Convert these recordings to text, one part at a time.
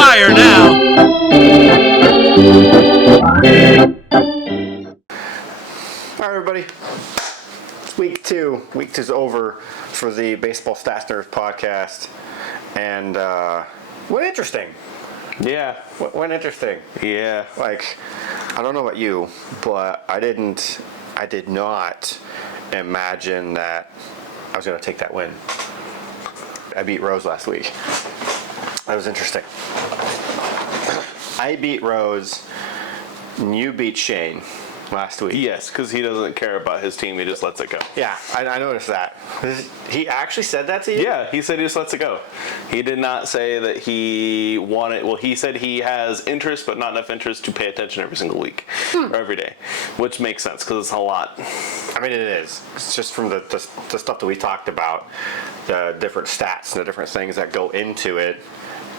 fire now. All right, everybody. It's week two. Week two's over for the Baseball Stats Nerds podcast. And went interesting. Yeah. Went interesting. Yeah. Like, I don't know about you, but I did not imagine that I was going to take that win. I beat Rose last week. That was interesting. I beat Rose, and you beat Shane last week. Yes, because he doesn't care about his team. He just lets it go. Yeah, I noticed that. He actually said that to you? Yeah, he said he just lets it go. He did not say that he wanted... Well, he said he has interest, but not enough interest to pay attention every single week or every day, which makes sense because it's a lot. I mean, it is. It's just from the stuff that we talked about, the different stats and the different things that go into it.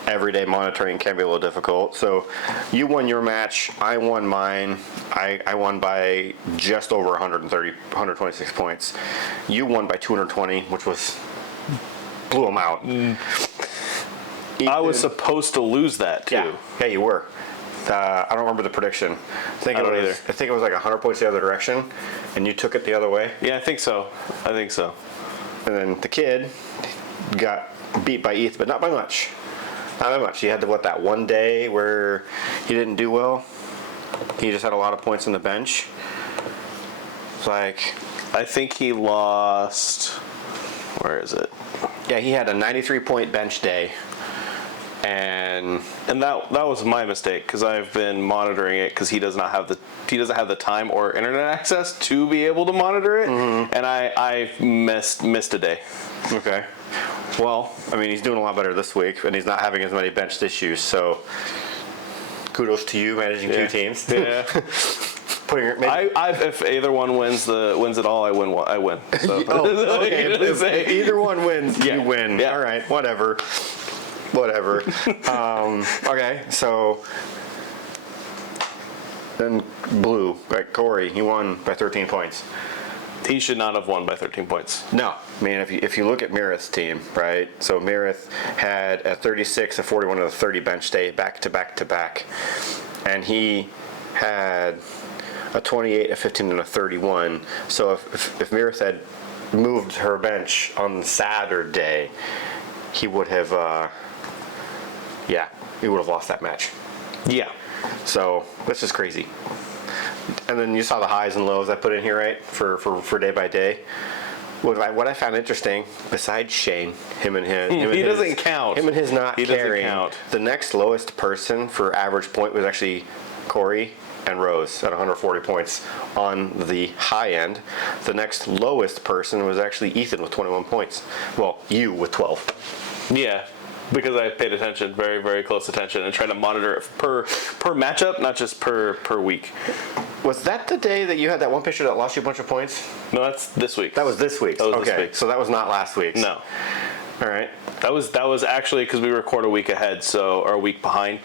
Everyday monitoring can be a little difficult. So you won your match. I won mine. I won by just over 126 points. You won by 220, which blew them out. I was supposed to lose that, too. Yeah, you were. I don't remember the prediction. I think it was like 100 points the other direction, and you took it the other way. Yeah, I think so. And then the kid got beat by Eth, but not by much. Not that much. He had that one day where he didn't do well. He just had a lot of points on the bench. It's like... I think he lost... Where is it? Yeah, he had a 93-point bench day. And that was my mistake because I've been monitoring it because he doesn't have the time or internet access to be able to monitor it, and I missed a day. Okay. Well, I mean, he's doing a lot better this week, and he's not having as many benched issues. So, kudos to you managing two teams. Yeah. If either one wins it all, I win. So. Okay. If either one wins, you win. Yeah. All right. Whatever. Okay. So then Blue, right? Corey, he won by 13 points. He should not have won by 13 points. No. I mean, if you look at Mirith's team, right? So Mirith had a 36, a 41, and a 30 bench day back to back. And he had a 28, a 15, and a 31. So if Mirith had moved her bench on Saturday, he would have, he would have lost that match. Yeah. So that's just crazy. And then you saw the highs and lows I put in here, right, for day by day. What I found interesting, besides Shane, him and his... He doesn't count. Him and his not he caring. Doesn't count. The next lowest person for average point was actually Corey and Rose at 140 points on the high end. The next lowest person was actually Ethan with 21 points. Well, you with 12. Yeah. Because I paid attention, very, very close attention, and tried to monitor it per matchup, not just per week. Was that the day that you had that one pitcher that lost you a bunch of points? No, that's this week. That was this week. This week. So that was not last week's. No. All right. That was actually because we record a week ahead, or a week behind.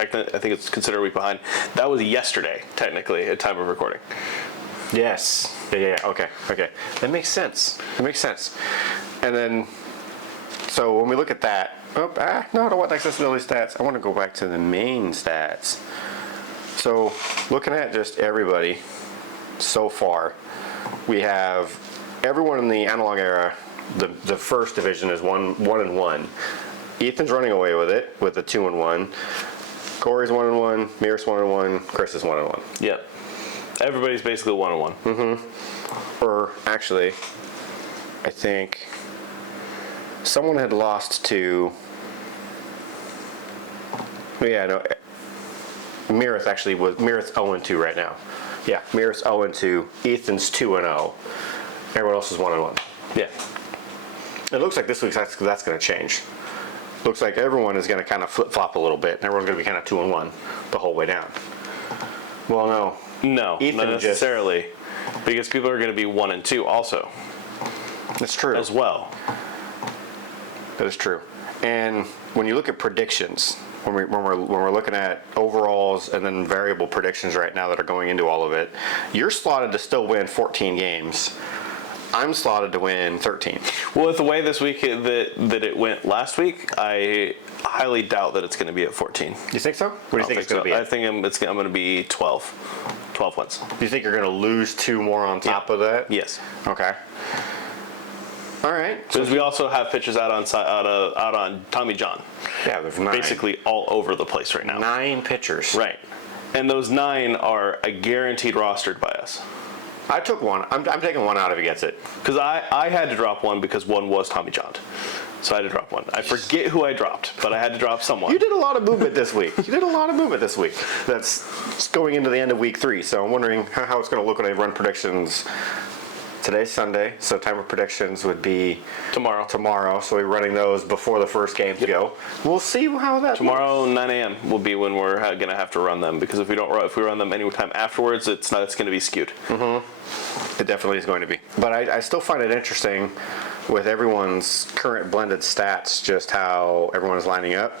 I think it's considered a week behind. That was yesterday, technically, at time of recording. Yes. Yeah. Okay. That makes sense. And then, so when we look at that, no, I don't want accessibility stats. I want to go back to the main stats. So, looking at just everybody so far, we have everyone in the analog era. The first division is 1-1. Ethan's running away with it with a 2-1. Corey's 1-1. Mirith's 1-1. Chris is 1-1. Yep. Everybody's basically 1-1. Mm-hmm. Or actually, I think someone had lost to. Yeah, no. Mirith actually was. Mirith's 0-2 right now. Yeah, Mirith's 0-2. Ethan's 2-0. Everyone else is 1-1. Yeah. It looks like this week that's going to change. Looks like everyone is going to kind of flip-flop a little bit. And everyone's going to be kind of 2-1 the whole way down. Well, no. No, Ethan not necessarily. Because people are going to be 1-2 also. That's true. As well. That is true. And when you look at predictions, when we're looking at overalls and then variable predictions right now that are going into all of it, you're slotted to still win 14 games. I'm slotted to win 13. Well, with the way this week that it went last week, I highly doubt that it's going to be at 14. You think so? What do you think it's going to be? I think I'm going to be 12. 12 wins. Do you think you're going to lose 2 more on top of that? Yes. Okay. All right. Because we also have pitchers out on Tommy John. Yeah, there's 9. Basically all over the place right now. 9 pitchers. Right. And those 9 are a guaranteed rostered by us. I took one. I'm taking one out if he gets it. Because I had to drop one because one was Tommy John. So I had to drop one. I forget who I dropped, but I had to drop someone. You did a lot of movement this week. That's going into the end of week 3. So I'm wondering how it's going to look when I run predictions. Today's Sunday, so time of predictions would be tomorrow. So we're running those before the first games go. We'll see how that Tomorrow, looks. 9 a.m. will be when we're going to have to run them, because if we run them any time afterwards, it's going to be skewed. It definitely is going to be. But I still find it interesting with everyone's current blended stats, just how everyone's lining up.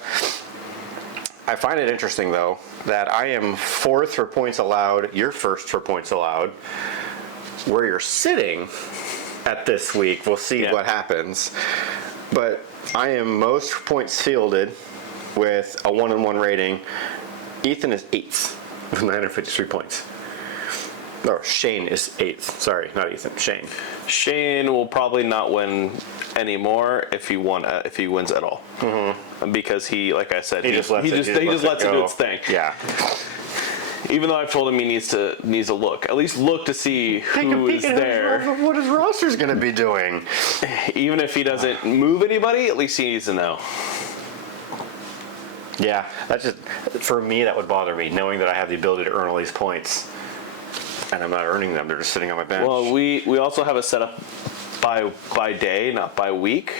I find it interesting, though, that I am 4th for points allowed, you're 1st for points allowed. Where you're sitting at this week, we'll see what happens. But I am most points fielded with a 1-1 rating. Ethan is 8th with 953 points. No, Shane is 8th. Sorry, not Ethan. Shane. Shane will probably not win anymore if he wins at all. Because he, like I said, he just lets it do its thing. Yeah. Even though I've told him he needs to look, at least look to see who is there. What his roster's going to be doing. Even if he doesn't move anybody, at least he needs to know. Yeah, that's just, for me, that would bother me, knowing that I have the ability to earn all these points. And I'm not earning them, they're just sitting on my bench. Well, we also have it set up by day, not by week,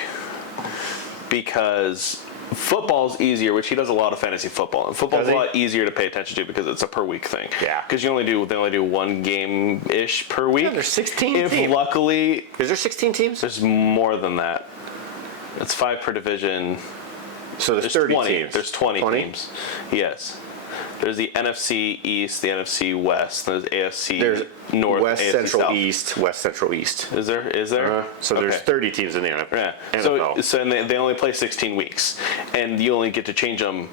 because football's easier, which he does a lot of fantasy football, and football's a lot easier to pay attention to because it's a per week thing. Yeah. Because they only do 1 game ish per week. Yeah, there's 16 teams. Luckily, Is there 16 teams? there's more than that. It's 5 per division. So there's 30 teams. There's 20 teams. Yes. There's the NFC East, the NFC West, there's AFC There's North, West AFC Central South. East, West Central East. Is there? So there's Okay. 30 teams in the NFL. Yeah. So and they only play 16 weeks, and you only get to change them.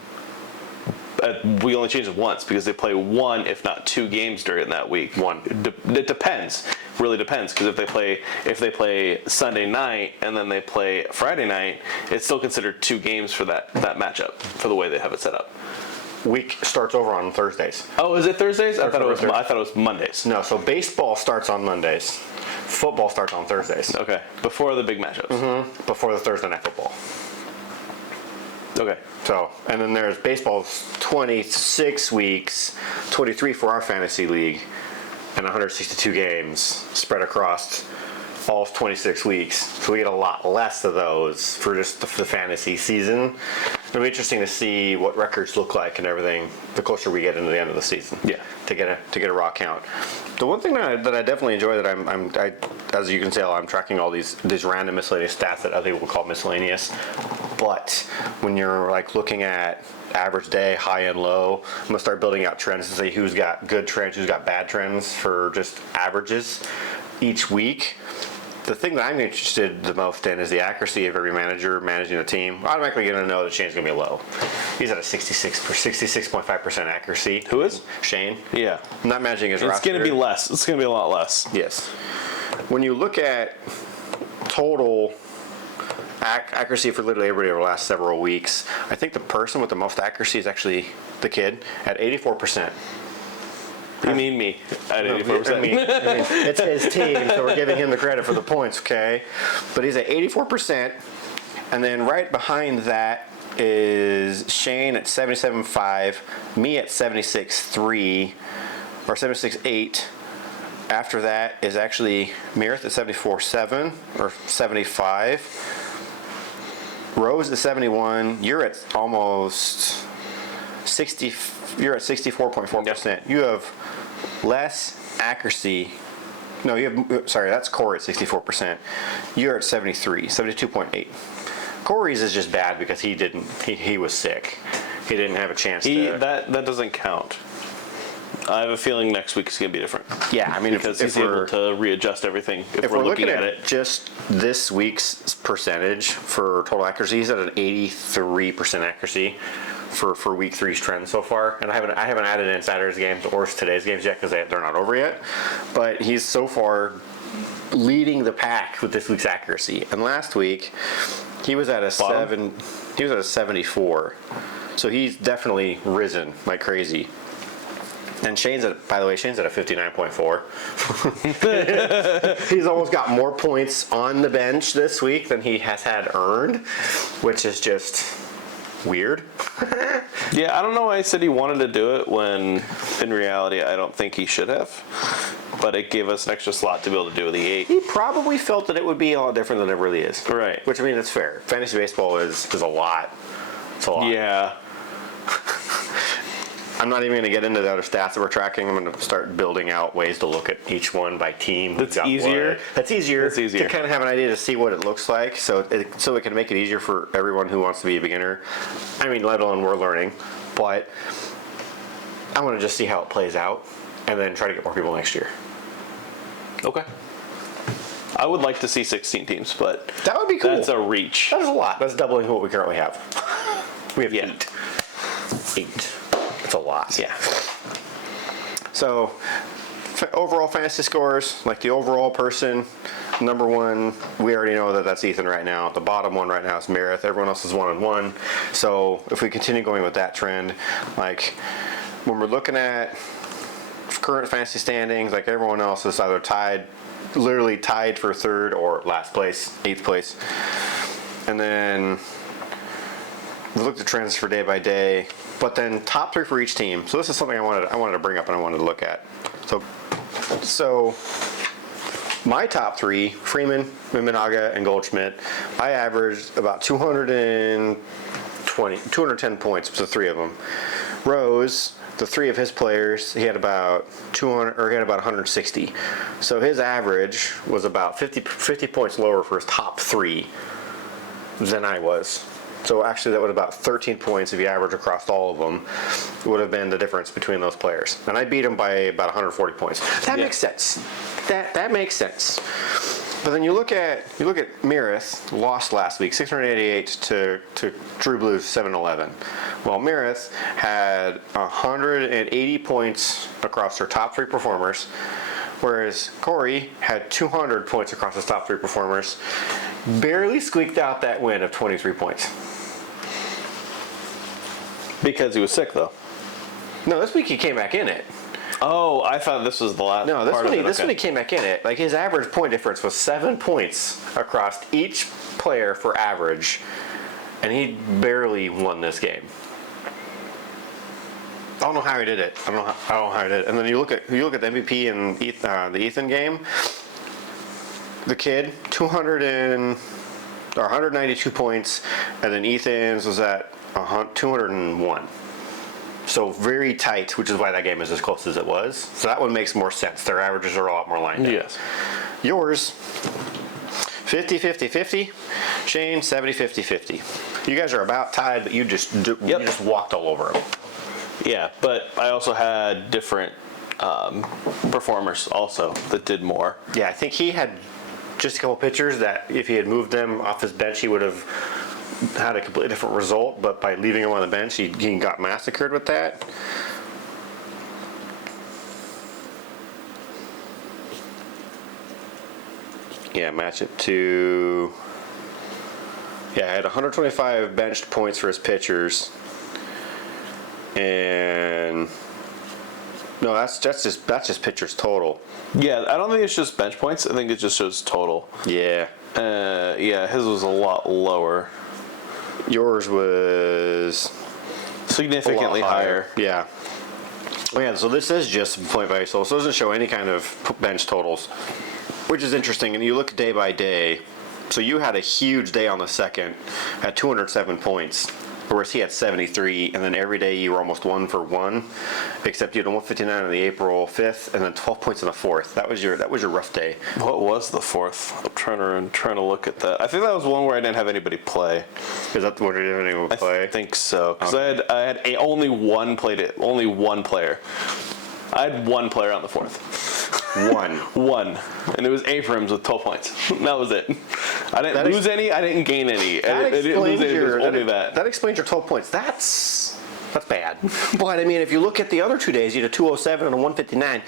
We only change them once because they play 1, if not 2 games during that week. It depends. Really depends, because if they play Sunday night and then they play Friday night, it's still considered 2 games for that matchup for the way they have it set up. Week starts over on Thursdays. Oh, is it Thursdays? I thought it Thursdays. was Mondays. No, so baseball starts on Mondays. Football starts on Thursdays. Okay, before the big matchups. Before the Thursday night football. Okay. So, and then there's baseball's 26 weeks, 23 for our fantasy league, and 162 games spread across all 26 weeks. So we get a lot less of those for just the fantasy season. It'll be interesting to see what records look like and everything the closer we get into the end of the season. Yeah. To get a raw count. The one thing that I definitely enjoy that I as you can tell, I'm tracking all these random miscellaneous stats that other people call miscellaneous. But when you're like looking at average day, high and low, I'm gonna start building out trends to see who's got good trends, who's got bad trends for just averages each week. The thing that I'm interested the most in is the accuracy of every manager managing the team. Automatically going to know that Shane's going to be low. He's at a 66.5% accuracy. Who is? Shane. Yeah. I'm not managing his roster. It's going to be less. It's going to be a lot less. Yes. When you look at total accuracy for literally everybody over the last several weeks, I think the person with the most accuracy is actually the kid at 84%. You mean me at 84%? I mean, it's his team, so we're giving him the credit for the points, okay? But he's at 84%, and then right behind that is Shane at 77.5, me at 76.3, or 76.8. After that is actually Meredith at 74.7, or 75. Rose at 71. You're at almost 60. You're at 64.4%. Yep. You have less accuracy. No, you have. Sorry, that's Corey at 64%. You're at 72.8. Corey's is just bad because he didn't. He was sick. He didn't have a chance to. That doesn't count. I have a feeling next week is going to be different. Yeah, I mean, Because he's able to readjust everything if we're looking at it. just this week's percentage for total accuracy, he's at an 83% accuracy for week 3's trend so far. And I haven't added in Saturday's games or today's games yet because they're not over yet. But he's so far leading the pack with this week's accuracy. And last week he was at a Bottom? he was at a 74. So he's definitely risen like crazy. And by the way, Shane's at a 59.4. He's almost got more points on the bench this week than he has had earned, which is just weird. Yeah, I don't know why he said he wanted to do it when in reality I don't think he should have. But it gave us an extra slot to be able to do the 8. He probably felt that it would be a lot different than it really is. Right. Which, I mean, it's fair. Fantasy baseball is a lot. It's a lot. Yeah. I'm not even going to get into the other stats that we're tracking. I'm going to start building out ways to look at each one by team. That's easier. That's easier. That's easier. To kind of have an idea to see what it looks like, so it can make it easier for everyone who wants to be a beginner. I mean, let alone we're learning, but I want to just see how it plays out, and then try to get more people next year. Okay. I would like to see 16 teams, but That would be cool. that's a reach. That's a lot. That's doubling what we currently have. We have 8. 8. That's a lot. Yeah. So, overall fantasy scores, like the overall person, number 1, we already know that that's Ethan right now. The bottom one right now is Meredith. Everyone else is 1-1. So, if we continue going with that trend, like when we're looking at current fantasy standings, like everyone else is either literally tied for 3rd or last place, 8th place. And then we looked at trends for day by day, but then top 3 for each team. So this is something I wanted to bring up and I wanted to look at. So my top 3, Freeman, Minaga, and Goldschmidt, I averaged about 210 points, the 3 of them. Rose, the 3 of his players, he had about 160. So his average was about 50 points lower for his top 3 than I was. So actually that would have about 13 points if you average across all of them would have been the difference between those players. And I beat him by about 140 points. That makes sense. That makes sense. But then you look at Meredith, lost last week, 688 to Drew Blue's 711. Well, Meredith had 180 points across her top 3 performers, whereas Corey had 200 points across his top 3 performers. Barely squeaked out that win of 23 points. Because he was sick, though. No, this week he came back in it. Oh, I thought this was the last No, part of it. this one he came back in it. Like his average point difference was 7 points across each player for average, and he barely won this game. I don't know how he did it. I don't know how he did it. And then you look at the MVP in the Ethan game. The kid 192 points, and then Ethan's was at 201. So very tight, which is why that game is as close as it was. So that one makes more sense. Their averages are a lot more lined up. Yes. Yours, 50-50-50. Shane, 70-50-50. You guys are about tied, but you just walked all over them. Yeah, but I also had different performers also that did more. Yeah, I think he had just a couple pitchers that if he had moved them off his bench, he would have had a completely different result, but by leaving him on the bench, he got massacred with that. Yeah, match it to... Yeah, I had 125 benched points for his pitchers. And... No, that's just pitchers total. Yeah, I don't think it's just bench points. I think it just shows total. Yeah. Yeah, his was a lot lower. Yours was Significantly higher. Yeah. Oh yeah, so this is just point value total. So it doesn't show any kind of bench totals, which is interesting. And you look day by day. So you had a huge day on the 2nd at 207 points, whereas he had 73, and then every day you were almost 1 for 1, except you had 159 on the April 5th, and then 12 points on the 4th. That was your rough day. What was the 4th? I'm trying to look at that. I think that was one where I didn't have anybody play. Is that the one you didn't even play? I think so. Because I had only one player. I had one player on the 4th. One. And it was Abrams with 12 points. That was it. I didn't lose any. I didn't gain any. I didn't lose any. It was only that. That explains your 12 points. That's bad. But I mean, if you look at the other 2 days, you had a 207 and a 159.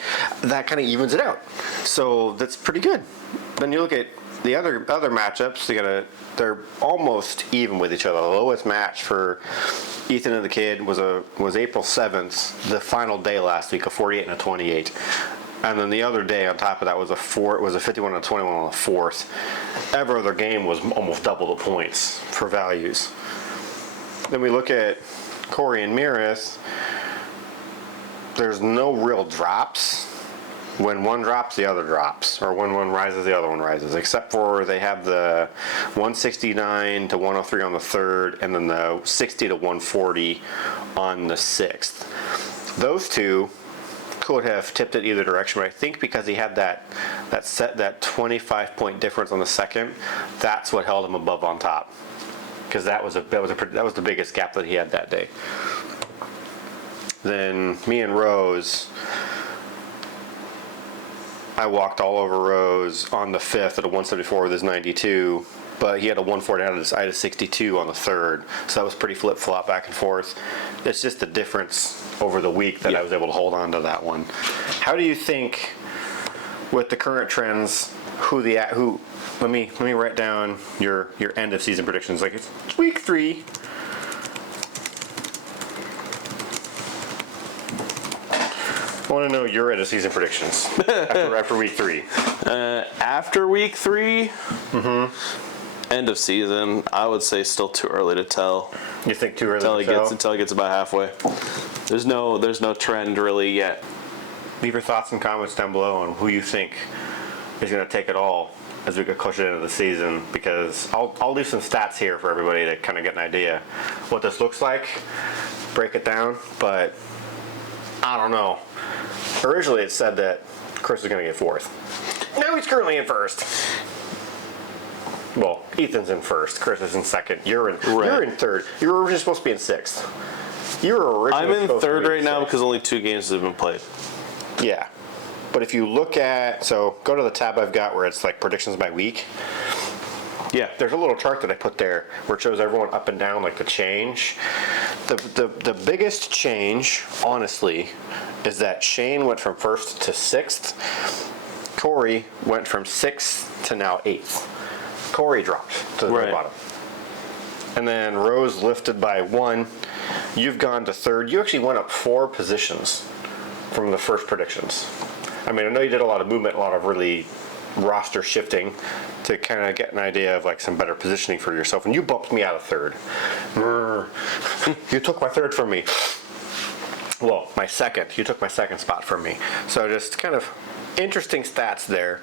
That kind of evens it out. So that's pretty good. Then you look at the other matchups. They're almost even with each other. The lowest match for Ethan and the kid was April 7th, the final day last week, a 48 and a 28. And then the other day on top of that was a 51 and a 21 on the 4th. Every other game was almost double the points for values. Then we look at Corey and Mirith. There's no real drops. When one drops, the other drops. Or when one rises, the other one rises. Except for they have the 169 to 103 on the 3rd, and then the 60 to 140 on the 6th. Those two could have tipped it either direction, but I think because he had that 25-point difference on the 2nd, that's what held him above on top. Because that was the biggest gap that he had that day. Then me and Rose, I walked all over Rose on the 5th at a 174 with his 92, but he had a 140 out of his. I had a 62 on the 3rd, so that was pretty flip-flop back and forth. It's just the difference over the week that I was able to hold on to that one. How do you think, with the current trends, let me write down your end of season predictions. Like, it's week 3. I want to know your end of season predictions after week 3. After week 3, end of season, I would say still too early to tell. You think too early to tell? Until he gets about halfway. There's no trend really yet. Leave your thoughts and comments down below on who you think is going to take it all as we get closer into the season, because I'll leave some stats here for everybody to kind of get an idea what this looks like, break it down, but I don't know. Originally it said that Chris is going to get 4th. Now he's currently in 1st. Well, Ethan's in 1st, Chris is in 2nd, you're in 3rd. You were originally supposed to be in 6th. I'm in 3rd right now because only 2 games have been played. Yeah. But if you look at, so go to the tab I've got where it's like predictions by week. Yeah, there's a little chart that I put there where it shows everyone up and down, like the change. The biggest change, honestly, is that Shane went from 1st to 6th. Corey went from 6th to now 8th. Corey dropped to the very bottom. And then Rose lifted by 1. You've gone to 3rd. You actually went up 4 positions from the first predictions. I mean, I know you did a lot of movement, a lot of really roster shifting to kind of get an idea of like some better positioning for yourself. And you bumped me out of 3rd. You took my 3rd from me. Well, my 2nd. You took my 2nd spot from me. So just kind of interesting stats there.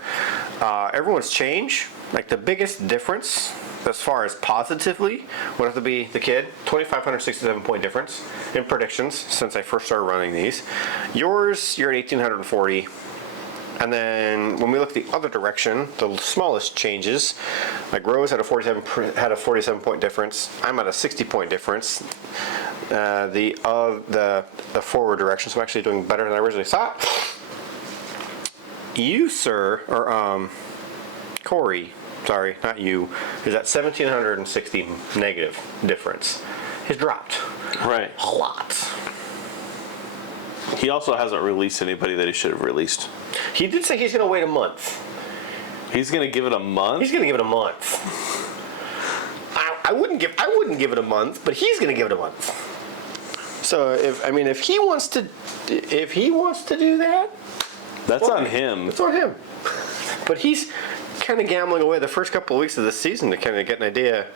Everyone's change, like the biggest difference as far as positively would have to be the kid. 2,567 point difference in predictions since I first started running these. Yours, you're at 1,840. And then when we look the other direction, the smallest changes, like Rose had a 47 point difference. I'm at a 60 point difference. The forward direction, so I'm actually doing better than I originally thought. You, sir, or Corey, sorry, not you, is at 1,760 negative difference. He's dropped. Right. A lot. He also hasn't released anybody that he should have released. He did say he's going to wait a month. He's going to give it a month? He's going to give it a month. I wouldn't give it a month, but he's going to give it a month. So if he wants to do that, that's on him. It's on him. But he's kind of gambling away the first couple of weeks of the season to kind of get an idea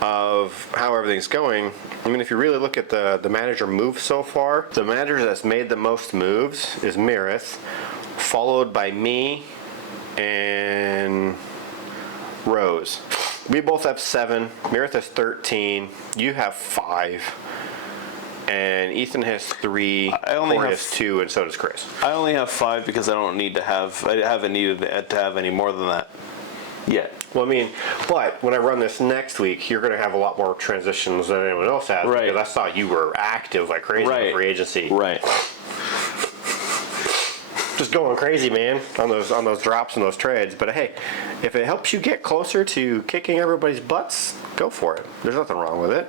of how everything's going. I mean, if you really look at the manager moves so far, the manager that's made the most moves is Mirith, followed by me and Rose. We both have 7. Mirith has 13. You have 5. And Ethan has 3. Corey has 2, and so does Chris. I only have 5 because I haven't needed to have any more than that yet. Well, I mean, but when I run this next week, you're going to have a lot more transitions than anyone else has. Right. Because I saw you were active like crazy in free agency. Right. just going crazy, man, on those drops and those trades. But hey, if it helps you get closer to kicking everybody's butts, go for it. There's nothing wrong with it.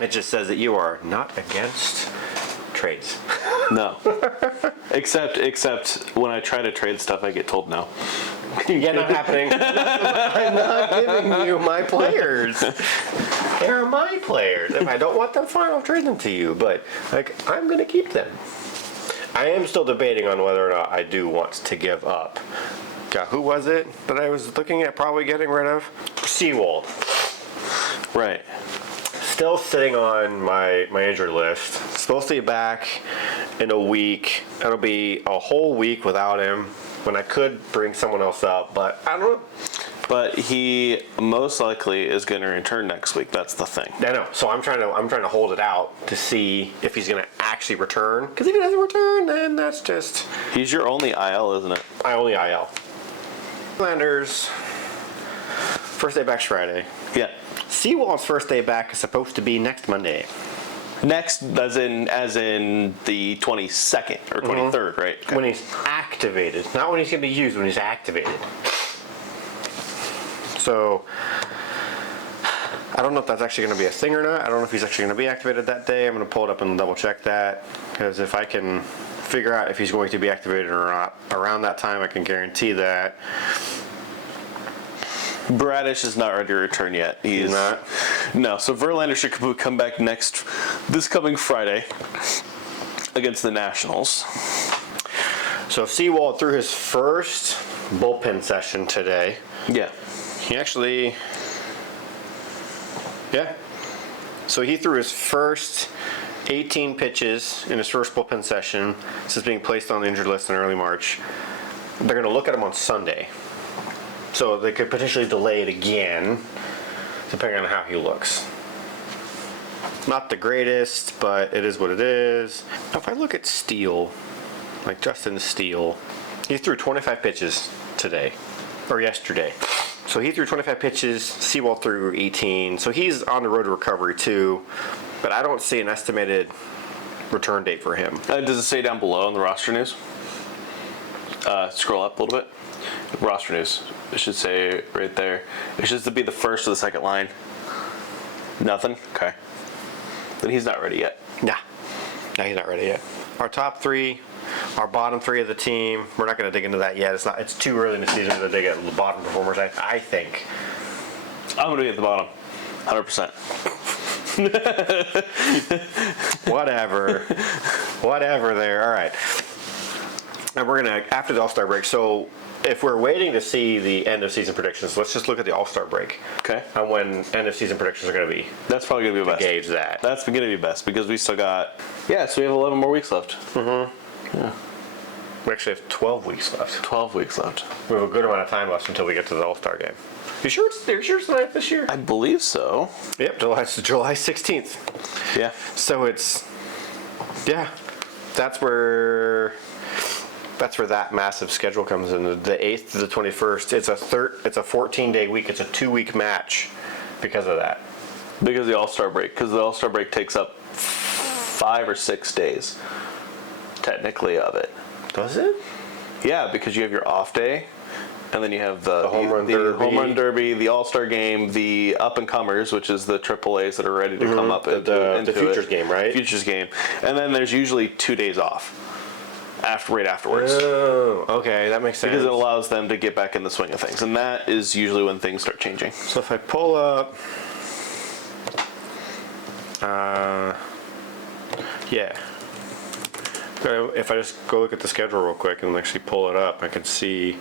It just says that you are not against trades. No. except when I try to trade stuff, I get told no. Yeah, not happening. I'm not giving you my players. They're my players. If I don't want them, fine, I'll trade them to you. But like, I'm gonna keep them. I am still debating on whether or not I do want to give up. God, who was it that I was looking at probably getting rid of? Seawald. Right. Still sitting on my injured list. Supposed to be back in a week. It'll be a whole week without him when I could bring someone else up, but I don't know. But he most likely is going to return next week. That's the thing. I know. So I'm trying to hold it out to see if he's going to actually return. Because if he doesn't return, then that's just... He's your only IL, isn't it? I only IL. Landers. First day back's Friday. Yeah. Seawald's first day back is supposed to be next Monday. Next, as in the 22nd or 23rd, right? Okay. When he's activated. Not when he's going to be used, when he's activated. So, I don't know if that's actually going to be a thing or not. I don't know if he's actually going to be activated that day. I'm going to pull it up and double check that. Because if I can figure out if he's going to be activated or not around that time, I can guarantee that. Bradish is not ready to return yet. He's not? No, so Verlander should come back this coming Friday against the Nationals. So Seawald threw his first bullpen session today. Yeah. He actually... Yeah. So he threw his first 18 pitches in his first bullpen session since being placed on the injured list in early March. They're going to look at him on Sunday. So they could potentially delay it again, depending on how he looks. Not the greatest, but it is what it is. Now, if I look at Steele, like Justin Steele, he threw 25 pitches today, or yesterday. So he threw 25 pitches, Seawald threw 18, so he's on the road to recovery too, but I don't see an estimated return date for him. Does it say down below in the roster news? Scroll up a little bit. Roster news. It should say right there. It should be the first or the second line. Nothing? Okay. Then he's not ready yet. Nah. No, he's not ready yet. Our top three, our bottom three of the team, we're not going to dig into that yet. It's too early in the season to dig at the bottom performers, I think. I'm going to be at the bottom. 100%. Whatever there. All right. And we're going to, after the All-Star break, so if we're waiting to see the end of season predictions, let's just look at the All-Star break. Okay. And when end of season predictions are going to be. That's probably going to be best. Gauge that. That's going to be best because we still got, so we have 11 more weeks left. Mm-hmm. Yeah. We actually have 12 weeks left. 12 weeks left. We have a good amount of time left until we get to the All-Star game. You sure it's the 9th this year? I believe so. Yep, July 16th. Yeah. So it's, that's where that massive schedule comes in. The 8th to the 21st. It's a 14-day week. It's a 2-week match because of that. Because of the All-Star break. Because the All-Star break takes up 5 or 6 days, technically, of it. Does it? Yeah, because you have your off day, and then you have the home run derby. Home run derby, the All-Star game, the up-and-comers, which is the AAAs that are ready to come up into the Futures game, right? Futures game. And then there's usually 2 days off right afterwards. Oh, okay, that makes sense. Because it allows them to get back in the swing of things. And that is usually when things start changing. So if I pull up... If I just go look at the schedule real quick and actually pull it up, I can see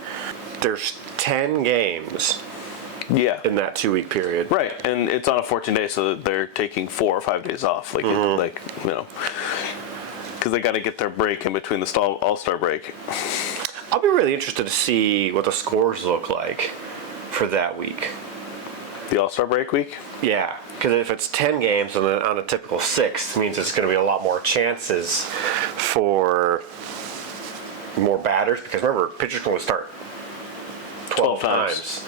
there's 10 games in that 2-week period. Right, and it's on a 14-day, so they're taking 4 or 5 days off. Because they got to get their break in between the All-Star break. I'll be really interested to see what the scores look like for that week. The All-Star break week? Yeah, because if it's 10 games on a typical 6, it means it's going to be a lot more chances for more batters. Because remember, pitchers can only start 12 times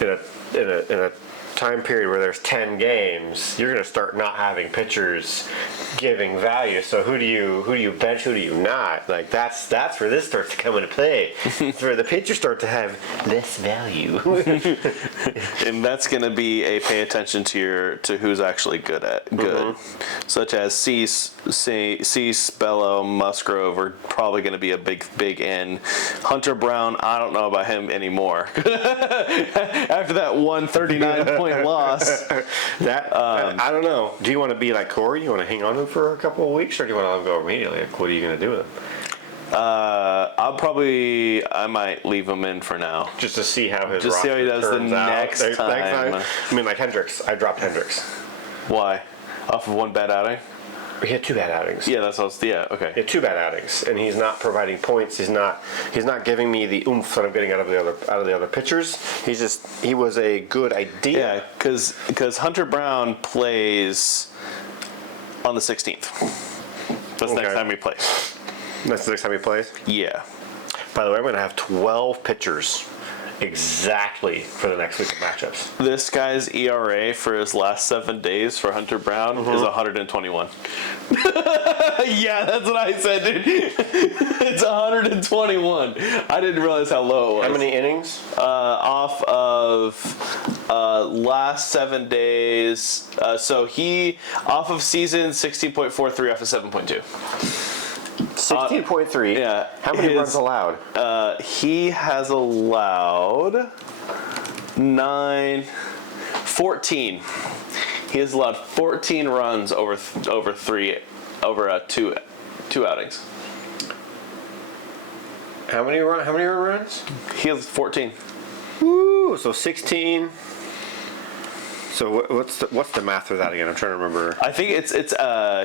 in a time period where there's 10 games, you're going to start not having pitchers giving value. So who do you bench? Who do you not? Like that's where this starts to come into play. It's where the pitchers start to have less value. And that's going to be a pay attention to who's actually good, such as Cease, Bello, Musgrove are probably going to be a big in. Hunter Brown, I don't know about him anymore. After that 139-point loss, I don't know. Do you want to be like Corey? You want to hang on to him for a couple of weeks, or do you want to let him go immediately? Like, what are you going to do with him? I might leave him in for now. Just to see how his Just see how he roster does the turns out. next time. I mean, like Hendricks. I dropped Hendricks. Why? Off of one bad outing? He had 2 bad outings. Yeah, that's all. Yeah, okay. He had 2 bad outings, and he's not providing points. He's not giving me the oomph that I'm getting out of the other pitchers. He was a good idea. Yeah, because Hunter Brown plays on the 16th. That's the next time he plays. That's the next time he plays? Yeah. By the way, I'm going to have 12 pitchers exactly for the next week of matchups. This guy's ERA for his last 7 days for Hunter Brown is 121. Yeah, that's what I said, dude. It's 121. I didn't realize how low it was. How many innings? Off of last 7 days. So he, off of season 16.43 off of 7.2. 16.3. Yeah. How many runs allowed? He has allowed 14. He has allowed 14 runs over two outings. How many runs? He has 14. Woo! So 16. So what's the math for that again? I'm trying to remember. I think it's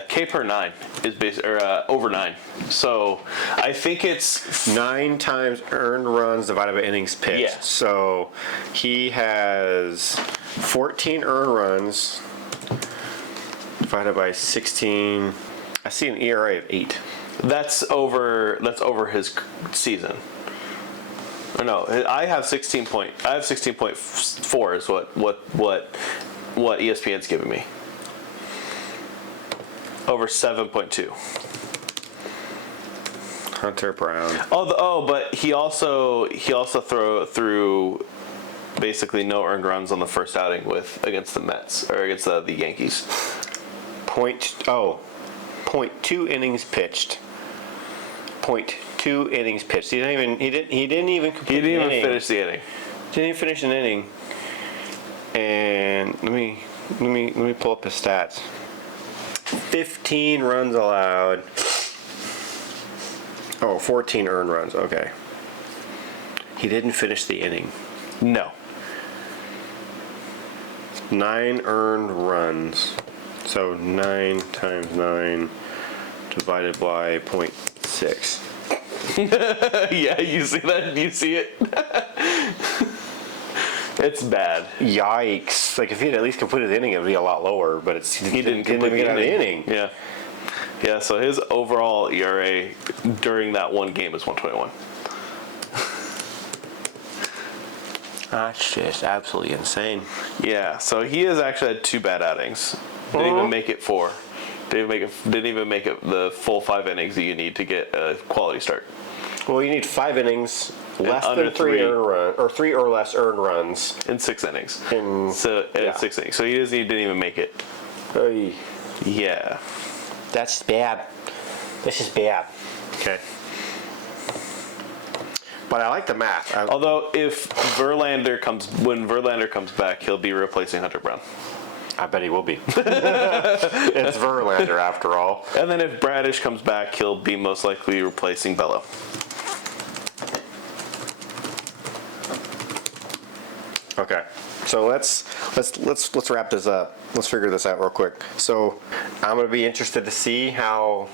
K per 9 is over 9. So I think it's 9 times earned runs divided by innings pitched. Yeah. So he has 14 earned runs divided by 16. I see an ERA of 8. that's over his season. Or no, I have 16.4 is what ESPN's giving me. Over 7.2. Hunter Brown. But he also threw basically no earned runs on the first outing against the Mets or against the Yankees. 0.2 innings pitched. 0.2 innings pitched. He didn't even Finish the inning. Didn't even finish an inning. And let me pull up his stats. 15 runs allowed. 14 earned runs. Okay. He didn't finish the inning. No. 9 earned runs. So 9 times 9 divided by 0.6. Yeah, you see that? You see it? It's bad. Yikes. Like, if he had at least completed the inning, it would be a lot lower, but he didn't even get out of the inning. Yeah. Yeah, so his overall ERA during that one game is 121. That's just absolutely insane. Yeah, so he has actually had 2 bad outings. Didn't even make it 4. Didn't even make it the full 5 innings that you need to get a quality start. Well, you need 5 innings, less under than 3 earned runs, or 3 or less earned runs. In 6 innings. 6 innings. So he didn't even make it. Oy. Yeah. That's bad. This is bad. Okay. But I like the math. Although when Verlander comes back, he'll be replacing Hunter Brown. I bet he will be. It's Verlander after all. And then if Bradish comes back, he'll be most likely replacing Bello. Okay. So let's wrap this up. Let's figure this out real quick. So I'm going to be interested to see how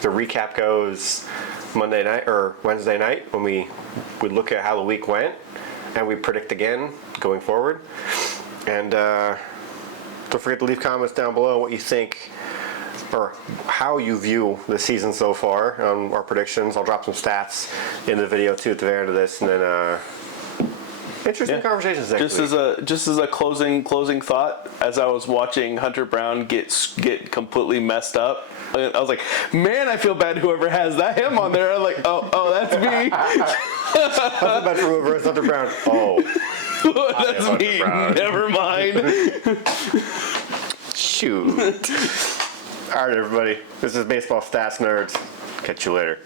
the recap goes Monday night or Wednesday night when we look at how the week went and we predict again going forward. And don't forget to leave comments down below what you think or how you view the season so far on our predictions. I'll drop some stats in the video too at the very end of this, and then Interesting Yeah. conversations next Just week. as a closing thought, as I was watching Hunter Brown get completely messed up, I was like, man, I feel bad whoever has him on there. I'm like, oh, that's me. How's about to reverse Hunter Brown? Oh, That's Hunter me. Brown. Never mind. shoot. All right, everybody. This is Baseball Stats Nerds. Catch you later.